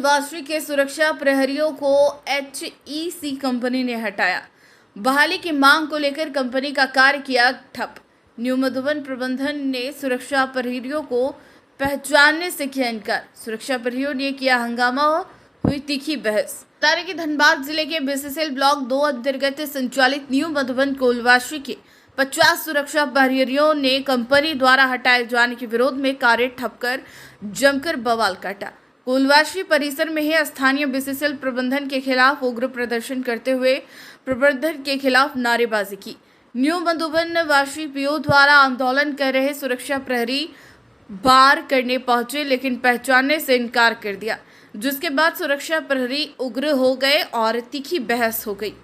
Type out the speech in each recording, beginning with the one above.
कोलवाश्री के सुरक्षा प्रहरियों को HEC कंपनी ने हटाया। बहाली की मांग को लेकर कंपनी का कार्य किया ठप। न्यू मधुबन प्रबंधन ने सुरक्षा प्रहरियों को पहचानने से किया इनकार। सुरक्षा प्रहरियों ने किया हंगामा, हुई तीखी बहस। बता दें कि धनबाद जिले के BCCL ब्लॉक 2 अंतर्गत संचालित न्यू मधुबन कोलवाश्री के 50 सुरक्षा प्रहरियों ने कंपनी द्वारा हटाए जाने के विरोध में कार्य ठप कर जमकर बवाल काटा। कोलवाश्री परिसर में ही स्थानीय BCCL प्रबंधन के खिलाफ उग्र प्रदर्शन करते हुए प्रबंधन के खिलाफ नारेबाजी की। न्यू मधुबन वासी पीओ द्वारा आंदोलन कर रहे सुरक्षा प्रहरी बार करने पहुंचे, लेकिन पहचानने से इनकार कर दिया, जिसके बाद सुरक्षा प्रहरी उग्र हो गए और तीखी बहस हो गई।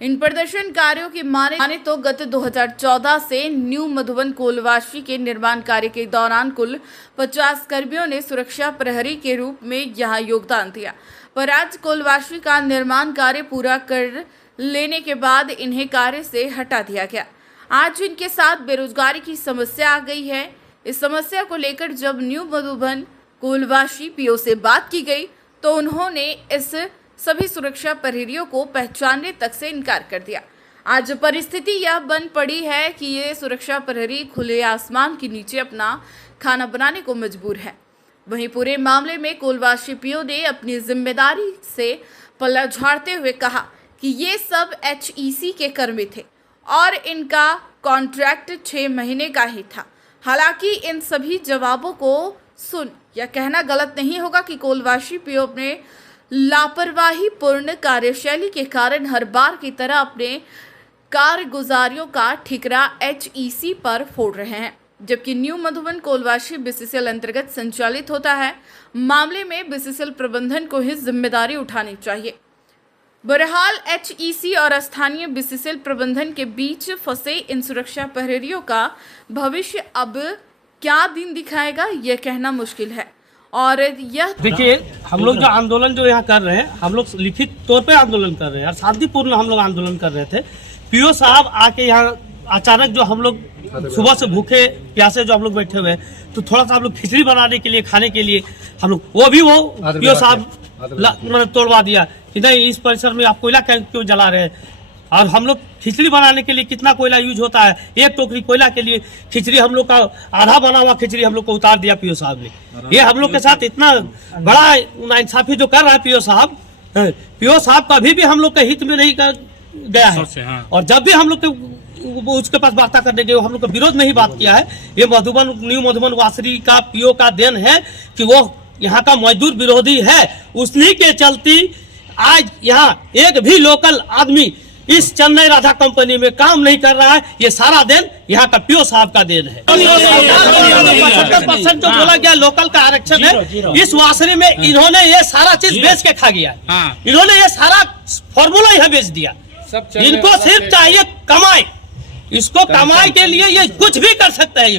इन प्रदर्शनकारियों की माने तो गत 2014 से न्यू मधुबन कोलवाश्री के निर्माण कार्य के दौरान कुल 50 कर्मियों ने सुरक्षा प्रहरी के रूप में यहां योगदान दिया, पर आज कोलवाश्री का निर्माण कार्य पूरा कर लेने के बाद इन्हें कार्य से हटा दिया गया। आज इनके साथ बेरोजगारी की समस्या आ गई है। इस समस्या को लेकर जब न्यू मधुबन कोलवाश्री पीओ से बात की गई तो उन्होंने इस सभी सुरक्षा प्रहरियों को पहचानने तक से इनकार कर दिया। आज परिस्थिति यह बन पड़ी है कि ये सुरक्षा प्रहरी खुले आसमान के नीचे अपना खाना बनाने को मजबूर है। वहीं पूरे मामले में कोलवाश्री पीओ ने अपनी जिम्मेदारी से पल्ला झाड़ते हुए कहा कि ये सब HEC के कर्मी थे और इनका कॉन्ट्रैक्ट 6 महीने का ही था। हालांकि इन सभी जवाबों को सुन यह कहना गलत नहीं होगा कि कोलवाश्री पीओ अपने लापरवाही पूर्ण कार्यशैली के कारण हर बार की तरह अपने कारगुजारियों का ठिकरा HEC पर फोड़ रहे हैं, जबकि न्यू मधुबन कोलवाश्री BCCL अंतर्गत संचालित होता है। मामले में BCCL प्रबंधन को ही जिम्मेदारी उठानी चाहिए। बहरहाल HEC और स्थानीय BCCL प्रबंधन के बीच फंसे इन सुरक्षा प्रहरियों का भविष्य अब क्या दिन दिखाएगा यह कहना मुश्किल है। और यह देखिए, हम लोग जो आंदोलन जो यहाँ कर रहे हैं, हम लोग लिखित तौर पे आंदोलन कर रहे हैं और शांतिपूर्ण हम लोग आंदोलन कर रहे थे। पीओ साहब आके यहाँ अचानक जो हम लोग सुबह से भूखे प्यासे जो हम लोग बैठे हुए हैं, तो थोड़ा सा हम लोग खिचड़ी बनाने के लिए, खाने के लिए हम लोग वो पीओ साहब तोड़वा दिया कि नहीं, इस परिसर में आप कोयला क्यों जला रहे हैं। और हम लोग खिचड़ी बनाने के लिए कितना कोयला यूज होता है, एक टोकरी कोयला के लिए खिचड़ी हम लोग का आधा बना हुआ खिचड़ी हम लोग को उतार दिया पीओ साहब ने। ये हम लोग के साथ इतना बड़ा नाइंसाफी जो कर रहा है पीओ साहब कभी भी हम लोग के हित में नहीं गया है। और जब भी हम लोग के उसके पास वार्ता करने गए, हम लोग का विरोध में ही बात किया है। ये न्यू मधुबन वासरी का पीओ का देन है कि वो यहाँ का मजदूर विरोधी है। उसी के चलती आज यहाँ एक भी लोकल आदमी इस चेन्नई राधा कंपनी में काम नहीं कर रहा है। ये सारा देन यहाँ का पीओ साहब का देन है। 75% जो बोला गया लोकल का आरक्षण है, इस वासरी में इन्होंने ये सारा चीज बेच के खा गया है। इन्होंने ये सारा फॉर्मूला यहाँ बेच दिया। इनको सिर्फ चाहिए कमाई, इसको कमाई के लिए ये कुछ भी कर सकता है। ये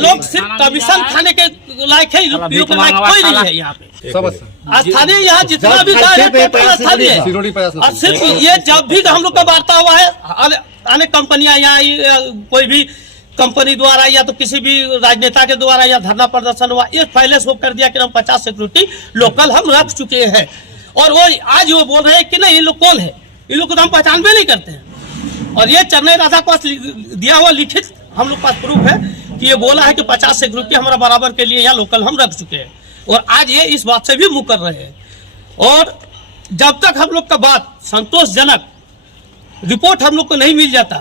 लोग सिर्फ कमीशन खाने के लायक है, पीओ के लायक कोई नहीं है यहाँ पे। स्थानीय यहाँ जितना भी स्थानीय और सिर्फ ये जब भी हम लोग का वार्ता हुआ है, अनेक कंपनियां यहाँ कोई भी कंपनी द्वारा या तो किसी भी राजनेता के द्वारा या धरना प्रदर्शन हुआ, ये पहले शो कर दिया कि हम 50 सिक्योरिटी लोकल हम रख चुके हैं। और वो आज वो बोल रहे हैं कि नहीं, ये लोग कौन है, इन लोग को तो हम पहचान भी नहीं करते हैं। और ये चेन्नई राधा को दिया हुआ लिखित हम लोग पास प्रूफ है कि ये बोला है कि 50 सिक्योरिटी हमारा बराबर के लिए यहाँ लोकल हम रख चुके हैं। और आज ये इस बात से भी मुँह कर रहे हैं। और जब तक हम लोग का बात संतोषजनक रिपोर्ट हम लोग को नहीं मिल जाता,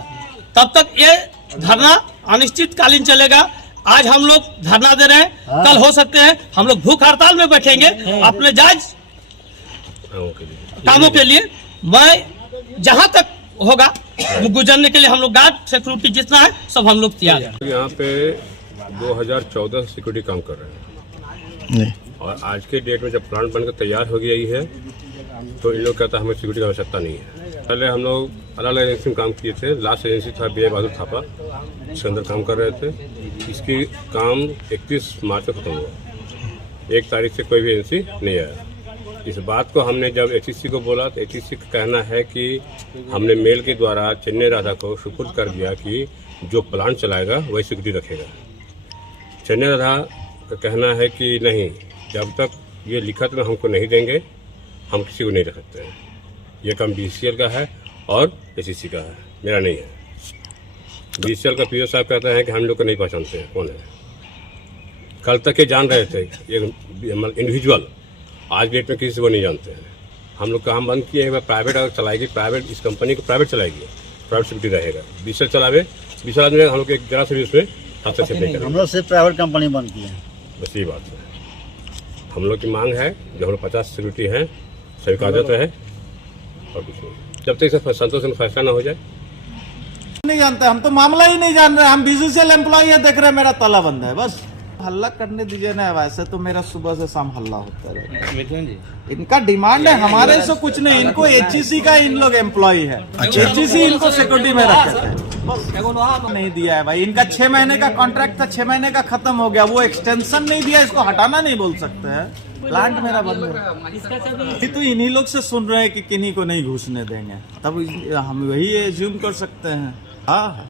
तब तक ये धरना अनिश्चितकालीन चलेगा। आज हम लोग धरना दे रहे हैं, कल हो सकते हैं हम लोग भूख हड़ताल में बैठेंगे अपने जायज कामों के लिए। मैं जहां तक होगा गुजरने के लिए हम लोग गार्ड सिक्योरिटी जितना है सब हम लोग तैयार हैं। यहाँ पे 2014 से सिक्योरिटी काम कर रहे हैं और आज के डेट में जब प्लांट बनकर तैयार हो गई है तो इन लोग कहता है हमें सिक्योरिटी की आवश्यकता नहीं है। पहले हम लोग अलग अलग एजेंसी में काम किए थे। लास्ट एजेंसी था BI बहादुर थापा, इसके अंदर काम कर रहे थे। इसकी काम 31 मार्च को खत्म हुआ। 1 तारीख से कोई भी एजेंसी नहीं आया। इस बात को हमने जब HEC को बोला तो HEC का कहना है कि हमने मेल के द्वारा चेन्नई राधा को सुपुर्द कर दिया कि जो प्लांट चलाएगा वही सिक्योरिटी रखेगा। चेन्नई राधा का कहना है कि नहीं, जब तक ये लिखत में हमको नहीं देंगे, हम किसी को नहीं रख सकते हैं। ये काम BCL का है और ACC का है, मेरा नहीं है। BCL का PO साहब कहते हैं कि हम लोग को नहीं पहचानते हैं कौन है। कल तक ये जान रहे थे, ये इंडिविजुअल, आज डेट में किसी को नहीं जानते हैं। हम लोग काम बंद किए हैं, प्राइवेट अगर चलाएगी, प्राइवेट इस कंपनी को प्राइवेट चलाएगी, प्राइवेट सिक्योरिटी रहेगा। BCL चलावे, BCL आदमी हम लोग एक जरा से भी उसमें हस्तक्षेप नहीं करेंगे। हम लोग सिर्फ प्राइवेट कंपनी बंद की है, बस ये बात है। हम लोग की मांग है जो हम लोग 50 सिक्योरिटी है, सभी का आदत है और कुछ नहीं। जब तक इसे संतोषजनक फैसला ना हो जाए नहीं जानते, हम तो मामला ही नहीं जान रहे। हम BCL एम्प्लॉय है, देख रहे मेरा ताला बंद है, बस हल्ला करने दीजिए ना। वैसे तो मेरा सुबह से शाम हल्ला होता है। मिथुन जी, इनका डिमांड है, हमारे से कुछ नहीं। इनको HEC का इन लोग एम्प्लॉय है, HEC इनको सिक्योरिटी में रखे थे, बस नहीं दिया है भाई। इनका 6 महीने का कॉन्ट्रैक्ट था, 6 महीने का खत्म हो गया, वो एक्सटेंशन नहीं दिया, इसको हटाना नहीं बोल सकते हैं। प्लांट मेरा बंद है, तो इन्हीं लोग से सुन रहे हैं कि किन्हीं को नहीं घुसने देंगे, तब हम वही एज्यूम कर सकते हैं। हाँ।